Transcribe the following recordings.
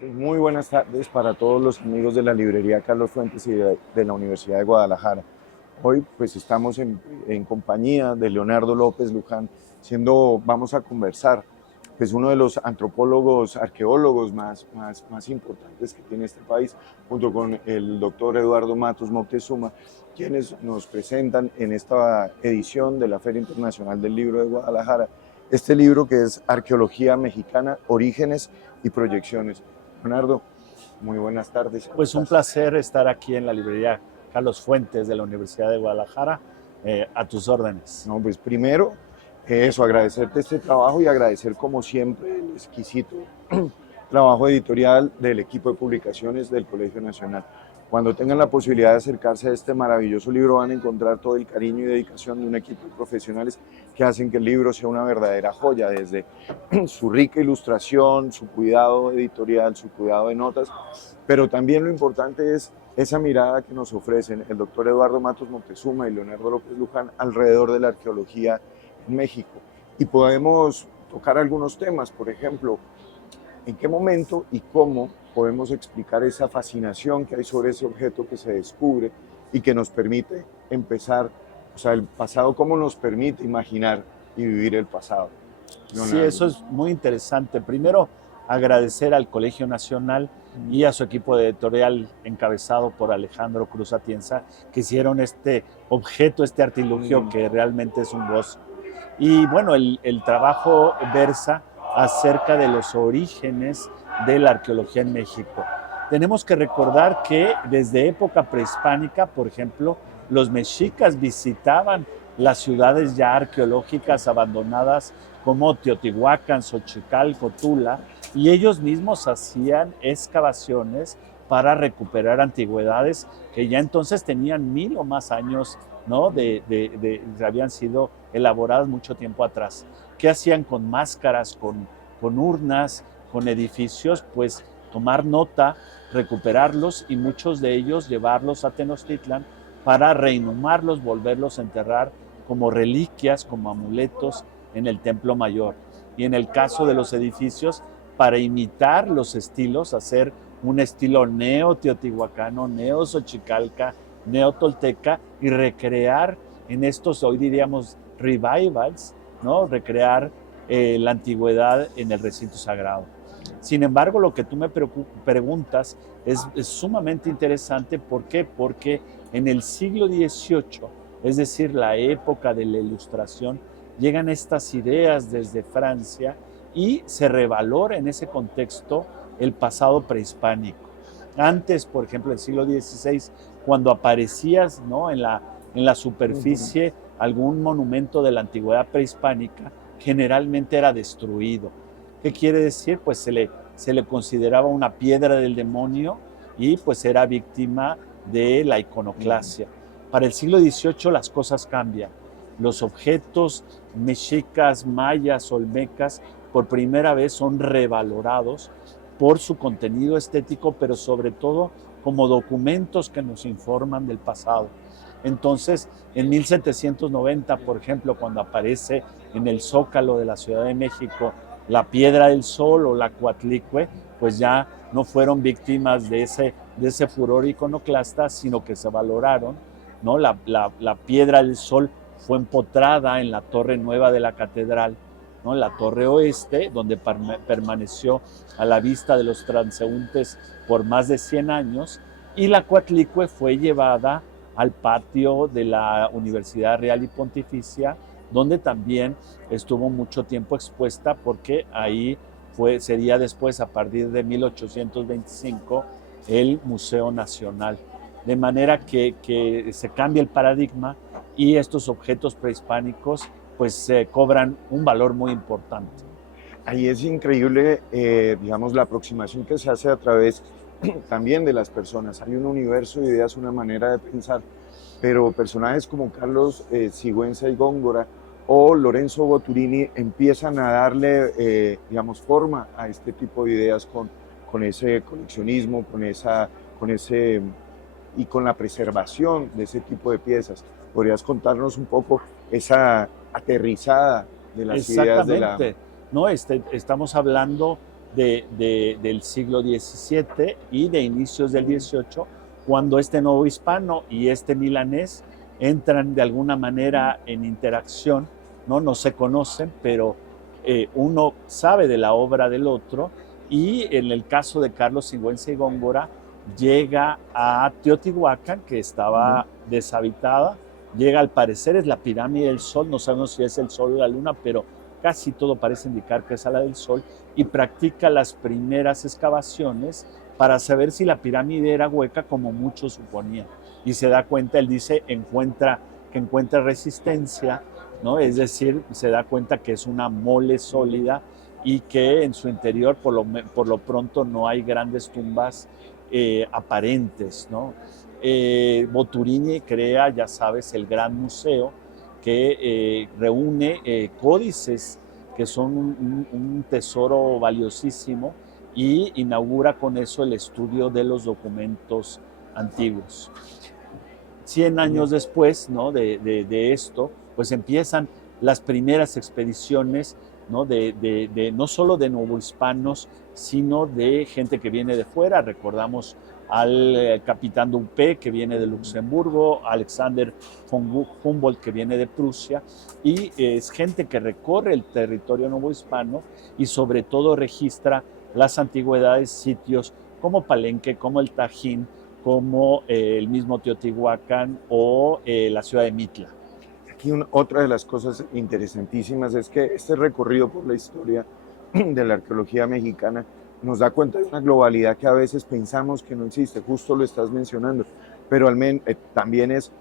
Muy buenas tardes para todos los amigos de la librería Carlos Fuentes y de la Universidad de Guadalajara. Hoy pues estamos en compañía de Leonardo López Luján, vamos a conversar, pues uno de los antropólogos, arqueólogos más importantes que tiene este país, junto con el doctor Eduardo Matos Moctezuma, quienes nos presentan en esta edición de la Feria Internacional del Libro de Guadalajara, este libro que es Arqueología Mexicana, Orígenes y Proyecciones. Leonardo, muy buenas tardes, ¿cómo Pues un estás? placer estar aquí en la librería Carlos Fuentes de la Universidad de Guadalajara, a tus órdenes. No, pues primero, eso, agradecerte este trabajo y agradecer como siempre el exquisito trabajo editorial del equipo de publicaciones del Colegio Nacional. Cuando tengan la posibilidad de acercarse a este maravilloso libro van a encontrar todo el cariño y dedicación de un equipo de profesionales que hacen que el libro sea una verdadera joya, desde su rica ilustración, su cuidado editorial, su cuidado de notas, pero también lo importante es esa mirada que nos ofrecen el doctor Eduardo Matos Moctezuma y Leonardo López Luján alrededor de la arqueología en México. Y podemos tocar algunos temas, por ejemplo, en qué momento y cómo podemos explicar esa fascinación que hay sobre ese objeto que se descubre y que nos permite empezar, o sea, el pasado, cómo nos permite imaginar y vivir el pasado. Sí, Leonardo. eso es muy interesante. Primero, agradecer al Colegio Nacional y a su equipo de editorial encabezado por Alejandro Cruz Atienza, que hicieron este objeto, este artilugio que realmente es un gozo. Y bueno, el trabajo versa acerca de los orígenes de la arqueología en México. Tenemos que recordar que desde época prehispánica, por ejemplo, los mexicas visitaban las ciudades ya arqueológicas abandonadas como Teotihuacán, Xochicalco, Tula, y ellos mismos hacían excavaciones para recuperar antigüedades que ya entonces tenían 1000 o más años, ¿no? Habían sido elaboradas mucho tiempo atrás. ¿Qué hacían con máscaras, con urnas, con edificios? Pues tomar nota, recuperarlos y muchos de ellos llevarlos a Tenochtitlan para reinhumarlos, volverlos a enterrar como reliquias, como amuletos en el Templo Mayor. Y en el caso de los edificios, para imitar los estilos, hacer un estilo neo-teotihuacano, neo-xochicalca, neo-tolteca y recrear en estos, hoy diríamos, revivals, ¿no? Recrear la antigüedad en el recinto sagrado. Sin embargo, lo que tú me preguntas es sumamente interesante. ¿Por qué? Porque en el siglo XVIII, es decir, la época de la Ilustración, llegan estas ideas desde Francia y se revalora en ese contexto el pasado prehispánico. Antes, por ejemplo, el siglo XVI, cuando aparecías, ¿no? en la superficie algún monumento de la antigüedad prehispánica, generalmente era destruido. ¿Qué quiere decir? Pues se le consideraba una piedra del demonio y pues era víctima de la iconoclasia. Para el siglo XVIII las cosas cambian. Los objetos mexicas, mayas, olmecas, por primera vez son revalorados por su contenido estético, pero sobre todo como documentos que nos informan del pasado. Entonces, en 1790, por ejemplo, cuando aparece en el Zócalo de la Ciudad de México la Piedra del Sol o la Coatlicue, pues ya no fueron víctimas de ese furor iconoclasta, sino que se valoraron, ¿no? La Piedra del Sol fue empotrada en la torre nueva de la catedral, ¿no? En la torre oeste, donde permaneció a la vista de los transeúntes por más de 100 años, y la Coatlicue fue llevada al patio de la Universidad Real y Pontificia, donde también estuvo mucho tiempo expuesta, porque ahí sería después, a partir de 1825, el Museo Nacional. De manera que se cambia el paradigma y estos objetos prehispánicos pues cobran un valor muy importante. Ahí es increíble, digamos, la aproximación que se hace a través también de las personas. Hay un universo de ideas, una manera de pensar, pero personajes como Carlos Sigüenza y Góngora o Lorenzo Boturini empiezan a darle, digamos, forma a este tipo de ideas con ese coleccionismo, con ese, y con la preservación de ese tipo de piezas. ¿Podrías contarnos un poco esa aterrizada de las ideas de la... Exactamente, ¿no? Estamos hablando del siglo XVII y de inicios del XVIII, cuando este nuevo hispano y este milanés entran de alguna manera en interacción, no se conocen, pero uno sabe de la obra del otro, y en el caso de Carlos Sigüenza y Góngora, llega a Teotihuacán, que estaba deshabitada, llega, al parecer es la pirámide del Sol, no sabemos si es el Sol o la Luna, pero casi todo parece indicar que es a la del Sol, y practica las primeras excavaciones para saber si la pirámide era hueca, como muchos suponían. Y se da cuenta, él dice, que encuentra resistencia, ¿no? Es decir, se da cuenta que es una mole sólida y que en su interior por lo pronto no hay grandes tumbas aparentes, ¿no? Boturini crea, ya sabes, el Gran Museo, que reúne códices que son un tesoro valiosísimo, y inaugura con eso el estudio de los documentos antiguos. 100 años después, ¿no? de esto, pues empiezan las primeras expediciones, ¿no? No solo de novohispanos, sino de gente que viene de fuera. Recordamos al capitán Dumpé, que viene de Luxemburgo, Alexander von Humboldt, que viene de Prusia, y es gente que recorre el territorio novohispano y sobre todo registra las antigüedades, sitios como Palenque, como el Tajín, como el mismo Teotihuacán o la ciudad de Mitla. Aquí otra de las cosas interesantísimas es que este recorrido por la historia de la arqueología mexicana nos da cuenta de una globalidad que a veces pensamos que no existe, justo lo estás mencionando, pero también es,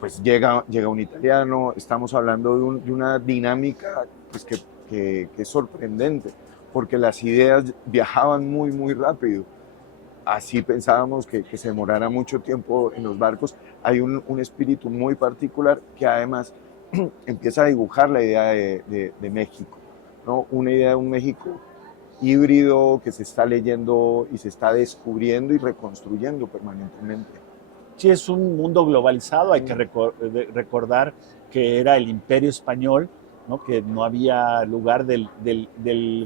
pues llega un italiano, estamos hablando de una dinámica pues, que es sorprendente, porque las ideas viajaban muy, muy rápido. Así pensábamos que se demorara mucho tiempo en los barcos. Hay un espíritu muy particular que además empieza a dibujar la idea de México, ¿no? Una idea de un México híbrido que se está leyendo y se está descubriendo y reconstruyendo permanentemente. Sí, es un mundo globalizado, hay que recordar que era el Imperio Español, ¿no? Que no había lugar del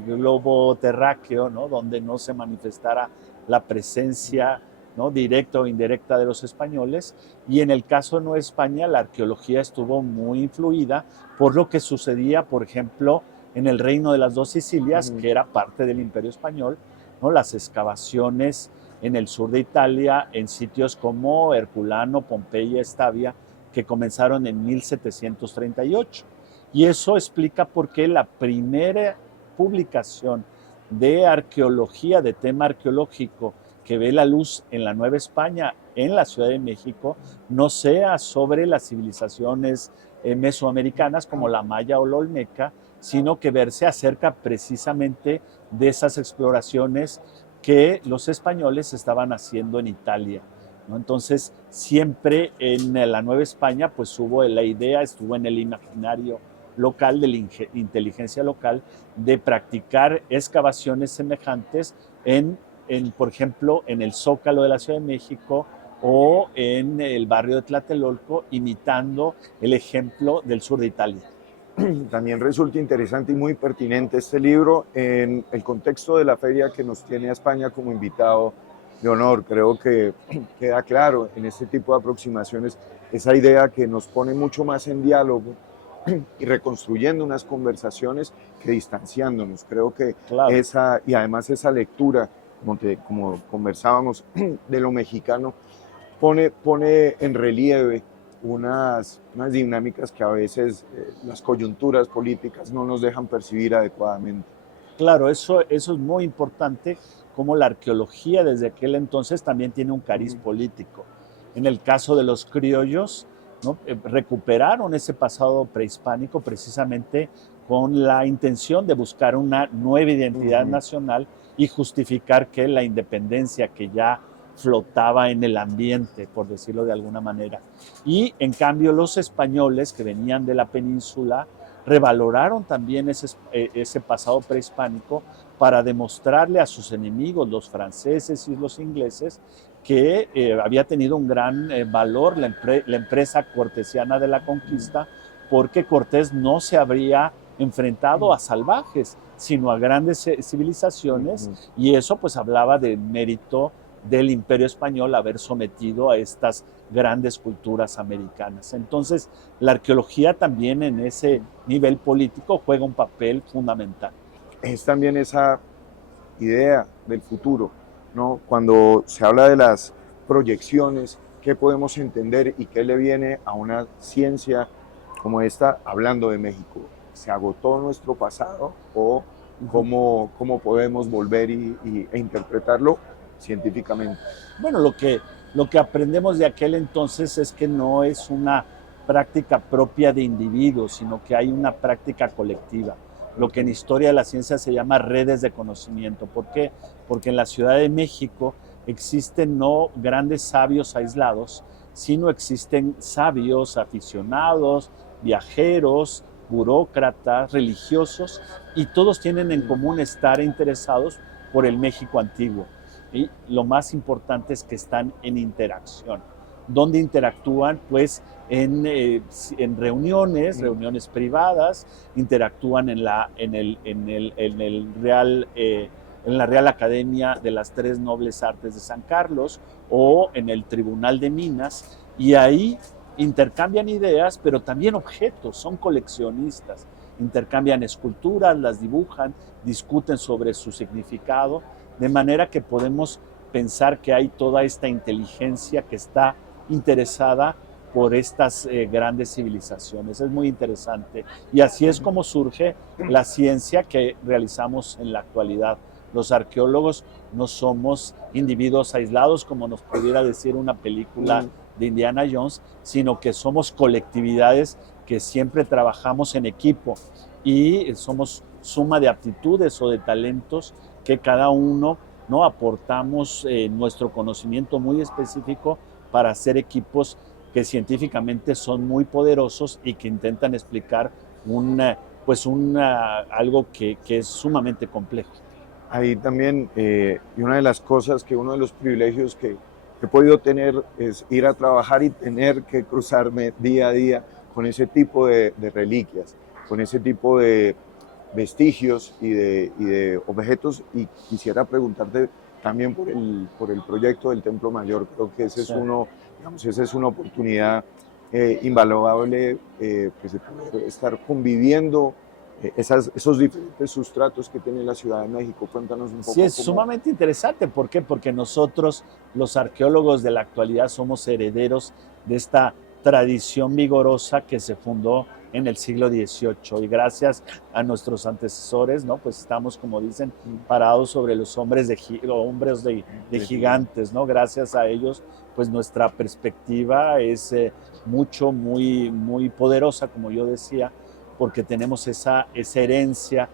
globo terráqueo, ¿no? Donde no se manifestara la presencia, ¿no? Directa o indirecta de los españoles, y en el caso de Nueva España la arqueología estuvo muy influida por lo que sucedía, por ejemplo, en el Reino de las Dos Sicilias, que era parte del Imperio Español, ¿no? Las excavaciones en el sur de Italia, en sitios como Herculano, Pompeya, Estavia, que comenzaron en 1738. Y eso explica por qué la primera publicación de arqueología, de tema arqueológico, que ve la luz en la Nueva España, en la Ciudad de México, no sea sobre las civilizaciones mesoamericanas como la maya o la olmeca, sino que verse acerca precisamente de esas exploraciones que los españoles estaban haciendo en Italia, ¿no? Entonces, siempre en la Nueva España, pues hubo la idea, estuvo en el imaginario local, de la inteligencia local, de practicar excavaciones semejantes por ejemplo, en el Zócalo de la Ciudad de México o en el barrio de Tlatelolco, imitando el ejemplo del sur de Italia. También resulta interesante y muy pertinente este libro en el contexto de la feria que nos tiene a España como invitado de honor. Creo que queda claro en este tipo de aproximaciones esa idea que nos pone mucho más en diálogo y reconstruyendo unas conversaciones que distanciándonos. Creo que claro. y además esa lectura, como conversábamos, de lo mexicano, pone en relieve unas dinámicas que a veces las coyunturas políticas no nos dejan percibir adecuadamente. Claro, eso es muy importante, como la arqueología desde aquel entonces también tiene un cariz político. En el caso de los criollos, ¿no? Recuperaron ese pasado prehispánico precisamente con la intención de buscar una nueva identidad nacional y justificar que la independencia que ya flotaba en el ambiente, por decirlo de alguna manera. Y en cambio los españoles que venían de la península revaloraron también ese pasado prehispánico para demostrarle a sus enemigos, los franceses y los ingleses, que había tenido un gran valor la empresa cortesiana de la conquista, porque Cortés no se habría enfrentado a salvajes, sino a grandes civilizaciones, y eso pues hablaba del mérito del Imperio Español haber sometido a estas grandes culturas americanas. Entonces, la arqueología también en ese nivel político juega un papel fundamental. Es también esa idea del futuro, ¿no? Cuando se habla de las proyecciones, ¿qué podemos entender y qué le viene a una ciencia como esta hablando de México? ¿Se agotó nuestro pasado o cómo podemos volver e interpretarlo científicamente? Bueno, lo que aprendemos de aquel entonces es que no es una práctica propia de individuos, sino que hay una práctica colectiva, lo que en historia de la ciencia se llama redes de conocimiento. ¿Por qué? Porque en la Ciudad de México existen no grandes sabios aislados, sino existen sabios aficionados, viajeros, burócratas, religiosos, y todos tienen en común estar interesados por el México antiguo. Y lo más importante es que están en interacción. ¿Dónde interactúan? Pues en reuniones privadas, interactúan en la Real Academia de las Tres Nobles Artes de San Carlos o en el Tribunal de Minas, y ahí intercambian ideas, pero también objetos, son coleccionistas, intercambian esculturas, las dibujan, discuten sobre su significado, de manera que podemos pensar que hay toda esta inteligencia que está interesada por estas grandes civilizaciones. Es muy interesante. Y así es como surge la ciencia que realizamos en la actualidad. Los arqueólogos no somos individuos aislados, como nos pudiera decir una película de Indiana Jones, sino que somos colectividades que siempre trabajamos en equipo y somos suma de aptitudes o de talentos que cada uno, ¿no?, aportamos nuestro conocimiento muy específico para hacer equipos que científicamente son muy poderosos y que intentan explicar algo que es sumamente complejo. Ahí también, y una de las cosas uno de los privilegios que he podido tener es ir a trabajar y tener que cruzarme día a día con ese tipo de reliquias, con ese tipo de vestigios y de objetos, y quisiera preguntarte también por el proyecto del Templo Mayor. Creo que ese esa es una oportunidad invaluable, pues de poder estar conviviendo esos diferentes sustratos que tiene la Ciudad de México. Cuéntanos un poco. Sí, es sumamente interesante. ¿Por qué? Porque nosotros, los arqueólogos de la actualidad, somos herederos de esta tradición vigorosa que se fundó en el siglo XVIII, y gracias a nuestros antecesores, ¿no?, pues estamos, como dicen, parados sobre los hombros de gigantes, ¿no? Gracias a ellos, pues nuestra perspectiva es muy poderosa, como yo decía, porque tenemos esa herencia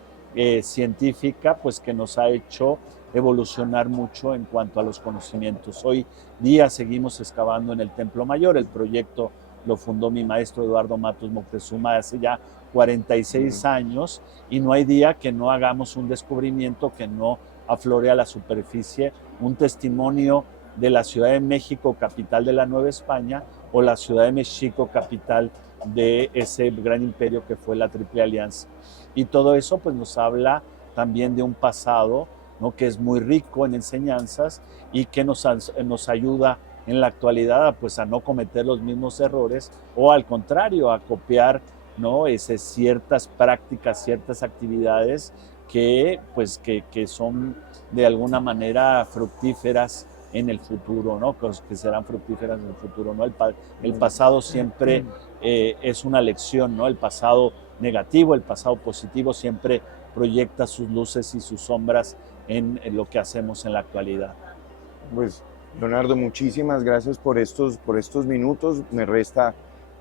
científica, pues que nos ha hecho evolucionar mucho en cuanto a los conocimientos. Hoy día seguimos excavando en el Templo Mayor. El proyecto lo fundó mi maestro Eduardo Matos Moctezuma hace ya 46 años, y no hay día que no hagamos un descubrimiento que no aflore a la superficie un testimonio de la Ciudad de México, capital de la Nueva España, o la Ciudad de México, capital de ese gran imperio que fue la Triple Alianza. Y todo eso pues nos habla también de un pasado, ¿no?, que es muy rico en enseñanzas y que nos ayuda en la actualidad pues a no cometer los mismos errores, o al contrario, a copiar, ¿no?, ciertas prácticas, ciertas actividades que son de alguna manera fructíferas en el futuro, ¿no?, que serán fructíferas en el futuro, ¿no? El pasado siempre es una lección, ¿no? El pasado negativo, el pasado positivo siempre proyecta sus luces y sus sombras en lo que hacemos en la actualidad. Pues, Leonardo, muchísimas gracias por estos minutos. Me resta,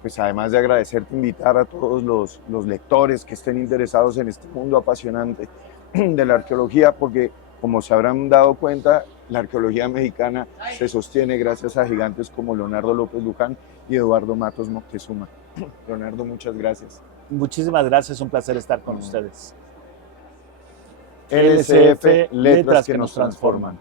pues además de agradecerte, invitar a todos los lectores que estén interesados en este mundo apasionante de la arqueología, porque como se habrán dado cuenta, la arqueología mexicana se sostiene gracias a gigantes como Leonardo López Luján y Eduardo Matos Moctezuma. Leonardo, muchas gracias. Muchísimas gracias, un placer estar con ustedes. LCF, letras que nos transforman.